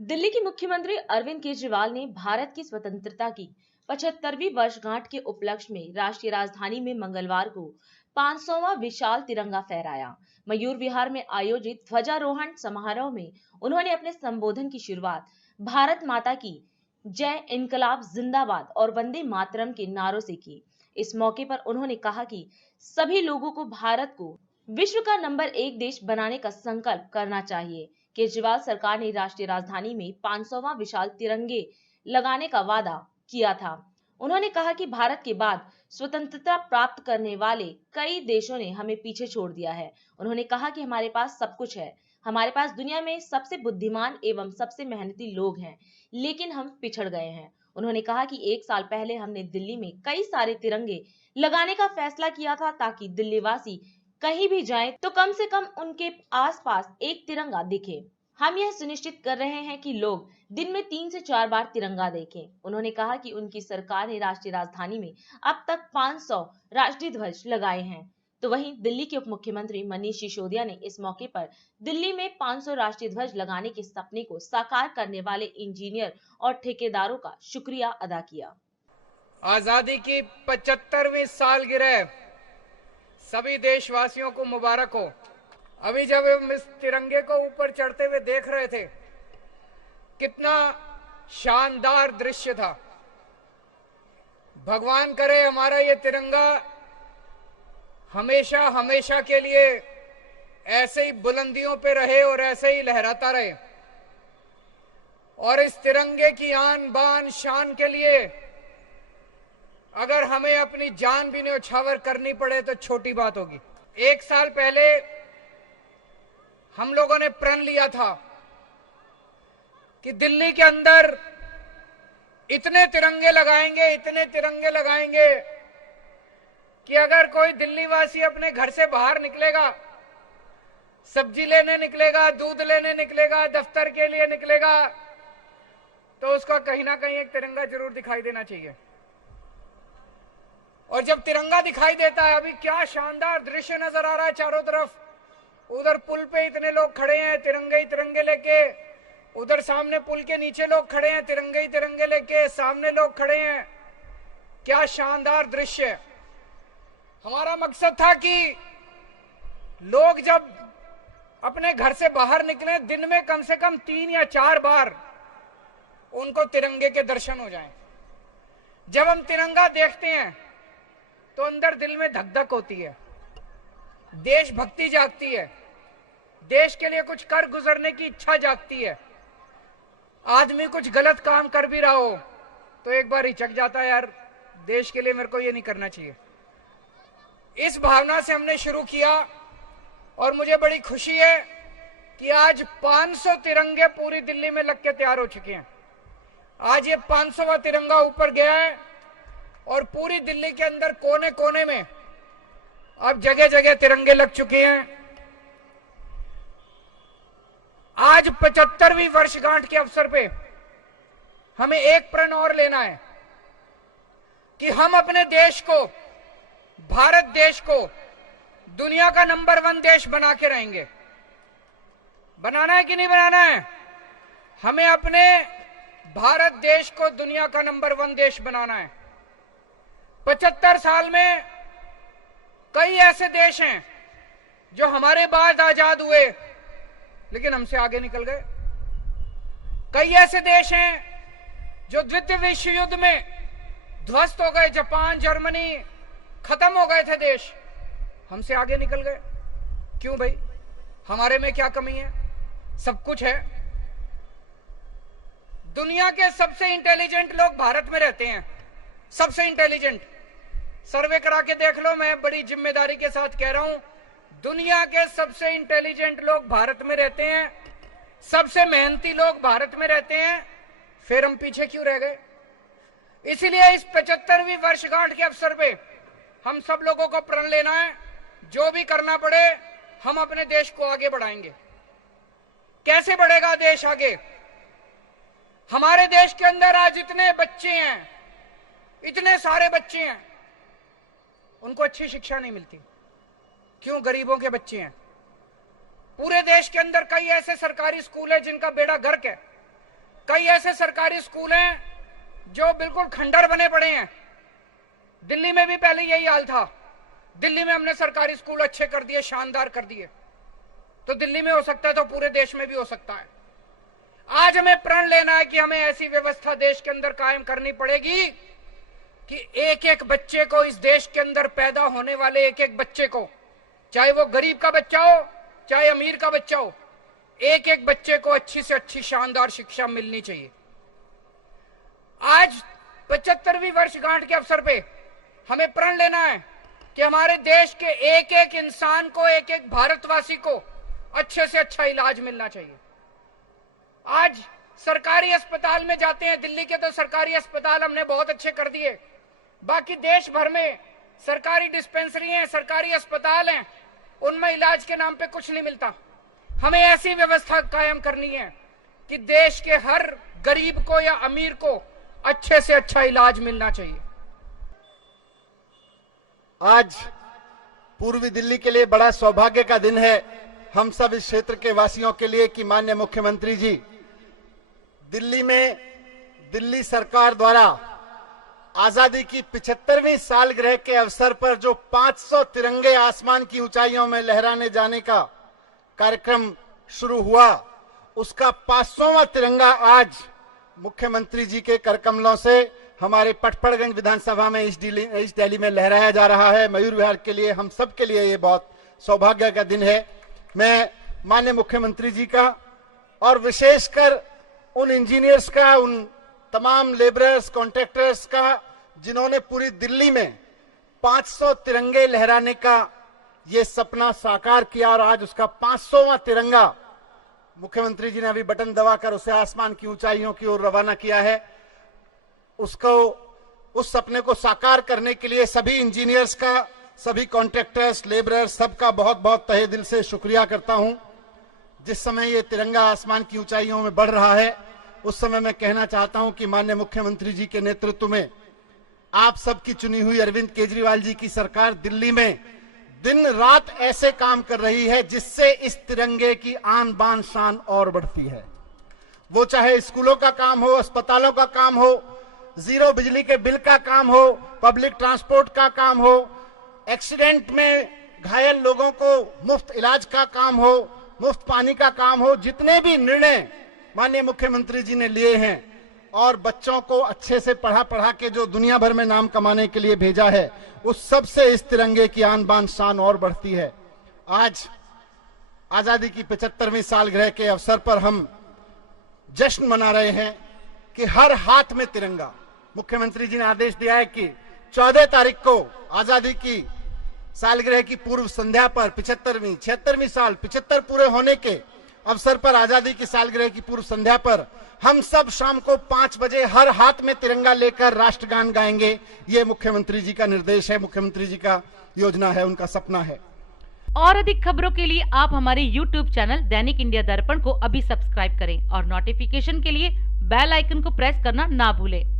दिल्ली के मुख्यमंत्री अरविंद केजरीवाल ने भारत की स्वतंत्रता की 75वीं वर्षगांठ के उपलक्ष्य में राष्ट्रीय राजधानी में मंगलवार को 500वां विशाल तिरंगा फहराया। मयूर विहार में आयोजित ध्वजारोहण समारोह में उन्होंने अपने संबोधन की शुरुआत भारत माता की जय, इनकलाब जिंदाबाद और वंदे मातरम के नारों से की। इस मौके पर उन्होंने कहा कि सभी लोगों को भारत को विश्व का नंबर 1 देश बनाने का संकल्प करना चाहिए। केजरीवाल सरकार ने राष्ट्रीय राजधानी में 500वां विशाल तिरंगे लगाने का वादा किया था। उन्होंने कहा कि भारत के बाद स्वतंत्रता प्राप्त करने वाले कई देशों ने हमें पीछे छोड़ दिया है। उन्होंने कहा कि हमारे पास सब कुछ है, हमारे पास दुनिया में सबसे बुद्धिमान एवं सबसे मेहनती लोग हैं, लेकिन हम पिछड़ गए हैं। उन्होंने कहा कि 1 साल पहले हमने दिल्ली में कई सारे तिरंगे लगाने का फैसला किया था ताकि दिल्ली वासी कहीं भी जाएं तो कम से कम उनके आसपास एक तिरंगा दिखे। हम यह सुनिश्चित कर रहे हैं कि लोग दिन में 3 से 4 बार तिरंगा देखें। उन्होंने कहा कि उनकी सरकार ने राष्ट्रीय राजधानी में अब तक 500 राष्ट्रीय ध्वज लगाए हैं। तो वहीं दिल्ली के उप मुख्यमंत्री मनीष सिसोदिया ने इस मौके पर दिल्ली में 500 राष्ट्रीय ध्वज लगाने के सपने को साकार करने वाले इंजीनियर और ठेकेदारों का शुक्रिया अदा किया। आजादी की 75वीं सालगिरह सभी देशवासियों को मुबारक हो। अभी जब हम इस तिरंगे को ऊपर चढ़ते हुए देख रहे थे, कितना शानदार दृश्य था। भगवान करे हमारा ये तिरंगा हमेशा हमेशा के लिए ऐसे ही बुलंदियों पे रहे और ऐसे ही लहराता रहे। और इस तिरंगे की आन बान शान के लिए अगर हमें अपनी जान भी न्यौछावर करनी पड़े तो छोटी बात होगी। 1 साल पहले हम लोगों ने प्रण लिया था कि दिल्ली के अंदर इतने तिरंगे लगाएंगे कि अगर कोई दिल्ली वासी अपने घर से बाहर निकलेगा, सब्जी लेने निकलेगा, दूध लेने निकलेगा, दफ्तर के लिए निकलेगा, तो उसको कहीं ना कहीं एक तिरंगा जरूर दिखाई देना चाहिए। और जब तिरंगा दिखाई देता है, अभी क्या शानदार दृश्य नजर आ रहा है चारों तरफ। उधर पुल पे इतने लोग खड़े हैं तिरंगे ही तिरंगे लेके, उधर सामने पुल के नीचे लोग खड़े हैं तिरंगे ही तिरंगे लेके, सामने लोग खड़े हैं। क्या शानदार दृश्य। हमारा मकसद था कि लोग जब अपने घर से बाहर निकले, दिन में कम से कम 3 या 4 बार उनको तिरंगे के दर्शन हो जाएं। जब हम तिरंगा देखते हैं तो अंदर दिल में धक धक होती है, देशभक्ति जागती है, देश के लिए कुछ कर गुजरने की इच्छा जागती है। आदमी कुछ गलत काम कर भी रहा हो तो एक बार हिचक जाता है, यार देश के लिए मेरे को ये नहीं करना चाहिए। इस भावना से हमने शुरू किया और मुझे बड़ी खुशी है कि आज 500 तिरंगे पूरी दिल्ली में लग के तैयार हो चुके हैं। आज ये 500वां तिरंगा ऊपर गया है और पूरी दिल्ली के अंदर कोने कोने में अब जगह जगह तिरंगे लग चुके हैं। आज 75वीं वर्षगांठ के अवसर पे हमें एक प्रण और लेना है कि हम अपने देश को, भारत देश को दुनिया का नंबर 1 देश बना के रहेंगे। बनाना है कि नहीं बनाना है? हमें अपने भारत देश को दुनिया का नंबर 1 देश बनाना है। 75 साल में कई ऐसे देश हैं जो हमारे बाद आजाद हुए लेकिन हमसे आगे निकल गए। कई ऐसे देश हैं जो द्वितीय विश्व युद्ध में ध्वस्त हो गए, जापान, जर्मनी, खत्म हो गए थे देश, हमसे आगे निकल गए। क्यों भाई? हमारे में क्या कमी है? सब कुछ है। दुनिया के सबसे इंटेलिजेंट लोग भारत में रहते हैं, सबसे इंटेलिजेंट। सर्वे करा के देख लो, मैं बड़ी जिम्मेदारी के साथ कह रहा हूं, दुनिया के सबसे इंटेलिजेंट लोग भारत में रहते हैं, सबसे मेहनती लोग भारत में रहते हैं। फिर हम पीछे क्यों रह गए? इसीलिए इस 75वीं वर्षगांठ के अवसर पे हम सब लोगों को प्रण लेना है, जो भी करना पड़े हम अपने देश को आगे बढ़ाएंगे। कैसे बढ़ेगा देश आगे? हमारे देश के अंदर आज इतने बच्चे हैं, इतने सारे बच्चे हैं, उनको अच्छी शिक्षा नहीं मिलती। क्यों? गरीबों के बच्चे हैं। पूरे देश के अंदर कई ऐसे सरकारी स्कूल हैं जिनका बेड़ा गर्क है, कई ऐसे सरकारी स्कूल हैं जो बिल्कुल खंडर बने पड़े हैं। दिल्ली में भी पहले यही हाल था। दिल्ली में हमने सरकारी स्कूल अच्छे कर दिए, शानदार कर दिए। तो दिल्ली में हो सकता है तो पूरे देश में भी हो सकता है। आज हमें प्रण लेना है कि हमें ऐसी व्यवस्था देश के अंदर कायम करनी पड़ेगी कि एक एक बच्चे को, इस देश के अंदर पैदा होने वाले एक एक बच्चे को, चाहे वो गरीब का बच्चा हो चाहे अमीर का बच्चा हो, एक एक बच्चे को अच्छी से अच्छी शानदार शिक्षा मिलनी चाहिए। आज 75वीं वर्षगांठ के अवसर पे हमें प्रण लेना है कि हमारे देश के एक एक इंसान को, एक एक भारतवासी को अच्छे से अच्छा इलाज मिलना चाहिए। आज सरकारी अस्पताल में जाते हैं, दिल्ली के तो सरकारी अस्पताल हमने बहुत अच्छे कर दिए। बाकी देश भर में सरकारी डिस्पेंसरी हैं, सरकारी अस्पताल हैं, उनमें इलाज के नाम पे कुछ नहीं मिलता। हमें ऐसी व्यवस्था कायम करनी है कि देश के हर गरीब को या अमीर को अच्छे से अच्छा इलाज मिलना चाहिए। आज पूर्वी दिल्ली के लिए बड़ा सौभाग्य का दिन है हम सब इस क्षेत्र के वासियों के लिए कि माननीय मुख्यमंत्री जी दिल्ली में दिल्ली सरकार द्वारा आजादी की 75वीं सालगिरह के अवसर पर जो 500 तिरंगे आसमान की ऊंचाइयों में लहराने जाने का कार्यक्रम शुरू हुआ, उसका 500वां तिरंगा आज मुख्यमंत्री जी के करकमलों से हमारे पटपड़गंज विधानसभा में इस दिल्ली में लहराया जा रहा है। मयूर विहार के लिए, हम सब के लिए ये बहुत सौभाग्य का दिन है। मैं माननीय मुख्यमंत्री जी का और विशेषकर उन इंजीनियर्स का, उन तमाम लेबरर्स, कॉन्ट्रैक्टर्स का जिन्होंने पूरी दिल्ली में 500 तिरंगे लहराने का ये सपना साकार किया और आज उसका 500वां तिरंगा मुख्यमंत्री जी ने अभी बटन दबाकर उसे आसमान की ऊंचाइयों की ओर रवाना किया है। उसको, उस सपने को साकार करने के लिए सभी इंजीनियर्स का, सभी कॉन्ट्रैक्टर्स, लेबरर्स, सबका बहुत बहुत तहे दिल से शुक्रिया करता हूं। जिस समय ये तिरंगा आसमान की ऊंचाइयों में बढ़ रहा है उस समय मैं कहना चाहता हूं कि माननीय मुख्यमंत्री जी के नेतृत्व में आप सबकी चुनी हुई अरविंद केजरीवाल जी की सरकार दिल्ली में दिन रात ऐसे काम कर रही है जिससे इस तिरंगे की आन बान शान और बढ़ती है। वो चाहे स्कूलों का काम हो, अस्पतालों का काम हो, जीरो बिजली के बिल का काम हो, पब्लिक ट्रांसपोर्ट का काम हो, एक्सीडेंट में घायल लोगों को मुफ्त इलाज का काम हो, मुफ्त पानी का काम हो, जितने भी निर्णय माननीय मुख्यमंत्री जी ने लिए हैं और बच्चों को अच्छे से पढ़ा के जो दुनिया भर में नाम कमाने के लिए भेजा है, उस सब से इस तिरंगे की आन बान शान और बढ़ती है। आज आजादी की 75वीं सालगिरह के अवसर पर हम जश्न मना रहे हैं कि हर हाथ में तिरंगा। मुख्यमंत्री जी ने आदेश दिया है कि 14 तारीख को आजादी की सालगिरह की पूर्व संध्या पर 76वीं साल 75 पूरे होने के अवसर पर, आजादी की सालगिरह की पूर्व संध्या पर हम सब शाम को 5 बजे हर हाथ में तिरंगा लेकर राष्ट्रगान गाएंगे। ये मुख्यमंत्री जी का निर्देश है, मुख्यमंत्री जी का योजना है, उनका सपना है। और अधिक खबरों के लिए आप हमारे YouTube चैनल दैनिक इंडिया दर्पण को अभी सब्सक्राइब करें और नोटिफिकेशन के लिए बेल आइकन को प्रेस करना ना भूलें।